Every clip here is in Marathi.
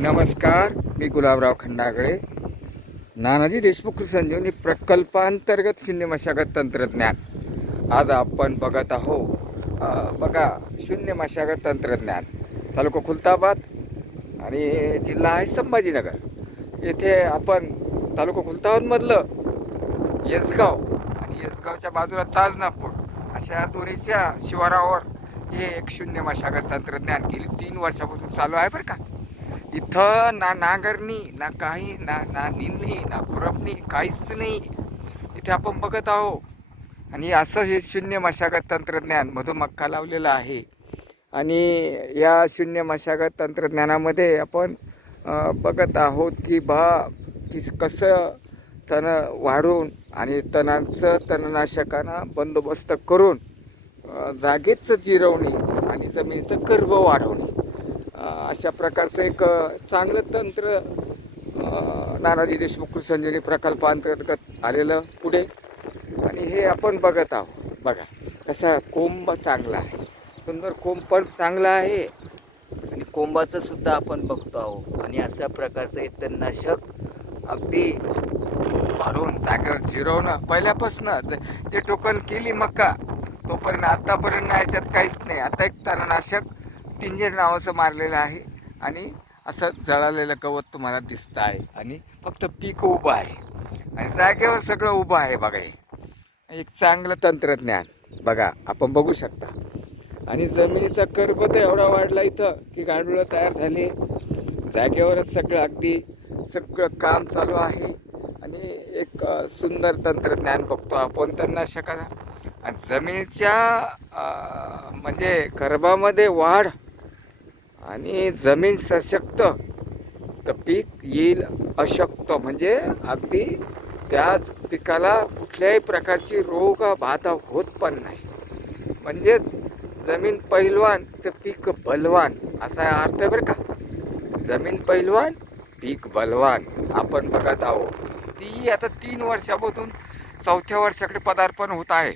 नमस्कार, मी गुलाबराव खंडागळे. नानाजी देशमुख संजीवनी प्रकल्पांतर्गत शून्य मशागत तंत्रज्ञान आज आपण बघत आहोत. बघा, शून्य मशागत तंत्रज्ञान तालुका खुलताबाद आणि जिल्हा आहे संभाजीनगर. येथे आपण तालुका खुलताबादमधलं येसगाव आणि येसगावच्या बाजूला ताजनापूर अशा दोन्हीच्या शिवारावर हे एक शून्य मशागत तंत्रज्ञान गेली 3 वर्षापासून चालू आहे बरं का. इथं ना नांगरणी ना काही ना ना निंदणी ना खुरपणी काहीच नाही. इथे आपण बघत आहोत आणि असं हे शून्य मशागत तंत्रज्ञान मधुमक्का लावलेलं आहे. आणि या शून्य मशागत तंत्रज्ञानामध्ये आपण बघत आहोत की कसं तण वाढवून आणि तणनाशकांना बंदोबस्त करून जागेच जिरवणे आणि जमिनीचं गर्भ वाढवणे अशा प्रकारचं एक चांगलं तंत्र नानाजी देशमुख संजीवनी प्रकल्पांतर्गत आलेलं पुढे. आणि हे आपण बघत आहोत. बघा कसा कोंब चांगला आहे, सुंदर कोंब पण चांगला आहे आणि कोंबाचं सुद्धा आपण बघतो आहोत. आणि अशा प्रकारचं हे तणनाशक अगदी वाढवून जागेवर जिरवणं पहिल्यापासून जे टोकन केली मक्का तोपर्यंत आतापर्यंत याच्यात काहीच नाही. आता एक तणनाशक टिंजर नावाचं मारलेलं आहे आणि असं जळालेलं गवत तुम्हाला दिसतं आहे आणि फक्त पीक उभं आहे आणि जागेवर सगळं उभं आहे. बघा, हे एक चांगलं तंत्रज्ञान बघा आपण बघू शकता. आणि जमिनीचा कर्ब तर एवढा वाढला इथं की गांडूळं तयार झाली. जागेवरच सगळं काम चालू आहे आणि एक सुंदर तंत्रज्ञान बघतो आपण तणनाशकाला. आणि जमिनीच्या म्हणजे गर्भामध्ये वाढ आणि जमीन सशक्त तर पीक येईल अशक्त, म्हणजे अगदी त्याच पिकाला कुठल्याही प्रकारची रोग बाधा होत पण नाही. म्हणजेच जमीन पैलवान तर पीक बलवान असा अर्थ आहे बरं का. जमीन पैलवान पीक बलवान आपण बघत आहोत. ती आता 3 वर्षापासून 4थ्या वर्षाकडे पदार्पण होत आहे.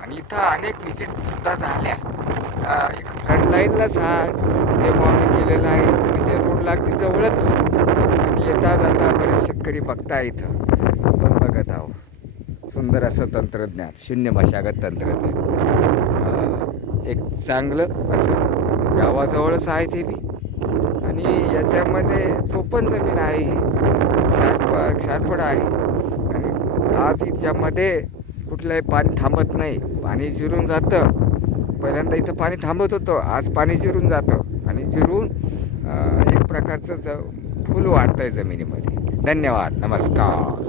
आणि इथं अनेक व्हिजिटसुद्धा झाल्या. एक फ्रंट लाईनला झाड डेमो आम्ही केलेला आहे, म्हणजे रोडला अगदी जवळच. आणि येता जाता बरेच शेतकरी बघता इथं आपण बघत आहोत. सुंदर असं तंत्रज्ञान शून्य मशागत तंत्रज्ञान एक चांगलं असं गावाजवळच आहे ते बी. आणि याच्यामध्ये चोपन जमीन आहे, क्षारफळ आहे. आणि आज याच्यामध्ये कुठलंही पाणी थांबत नाही, पाणी जिरून जातं. पहिल्यांदा इथं पाणी थांबत होतं, आज पाणी जिरून जातं आणि जिरून एक प्रकारचं फुल वाढतं आहे जमिनीमध्ये. धन्यवाद, नमस्कार.